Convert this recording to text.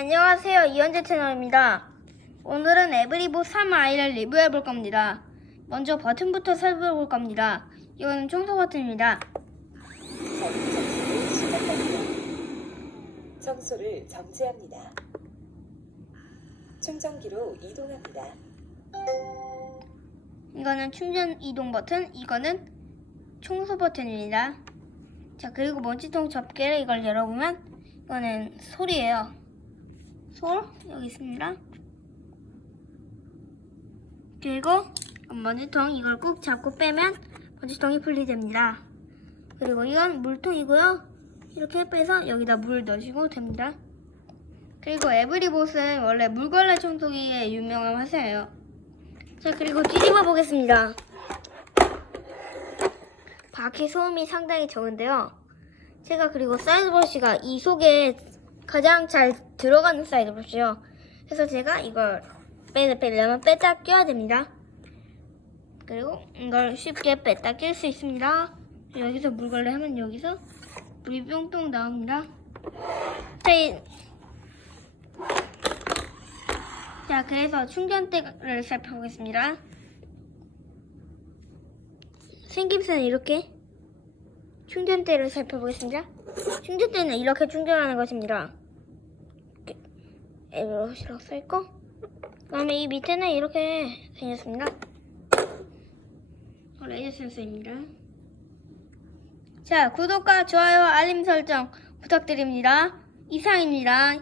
안녕하세요. 이현재 채널입니다. 오늘은 에브리보 3i를 리뷰해 볼 겁니다. 먼저 버튼부터 살펴 볼 겁니다. 이거는 청소 버튼입니다. 청소를 시작합니다. 청소를 정지합니다. 충전기로 이동합니다. 이거는 충전 이동 버튼, 이거는 청소 버튼입니다. 자, 그리고 먼지통 접기를 이걸 열어보면 이거는 솔이에요. 솔 여기 있습니다. 그리고 먼지통 이걸 꾹 잡고 빼면 먼지통이 분리됩니다. 그리고 이건 물통이고요. 이렇게 빼서 여기다 물 넣으시고 됩니다. 그리고 에브리봇은 원래 물걸레 청소기에 유명한 화사예요. 자 그리고 뒤집어 보겠습니다. 바퀴 소음이 상당히 적은데요. 제가 그리고 사이드 브러쉬가 이 속에 가장 잘 들어가는 사이드 브러쉬요. 그래서 제가 이걸 빼, 빼려면 뺐다 껴야 됩니다. 그리고 이걸 쉽게 뺐다 낄 수 있습니다. 여기서 물걸레 하면 여기서 물이 뿅뿅 나옵니다. 자, 그래서 충전대를 살펴보겠습니다. 생김새는 이렇게 충전대를 살펴보겠습니다. 충전대는 이렇게 충전하는 것입니다. 에브로시라고 써있고 그 다음에 이 밑에는 이렇게 생겼습니다. 어, 레이저 센서입니다. 자, 구독과 좋아요, 알림 설정 부탁드립니다. 이상입니다.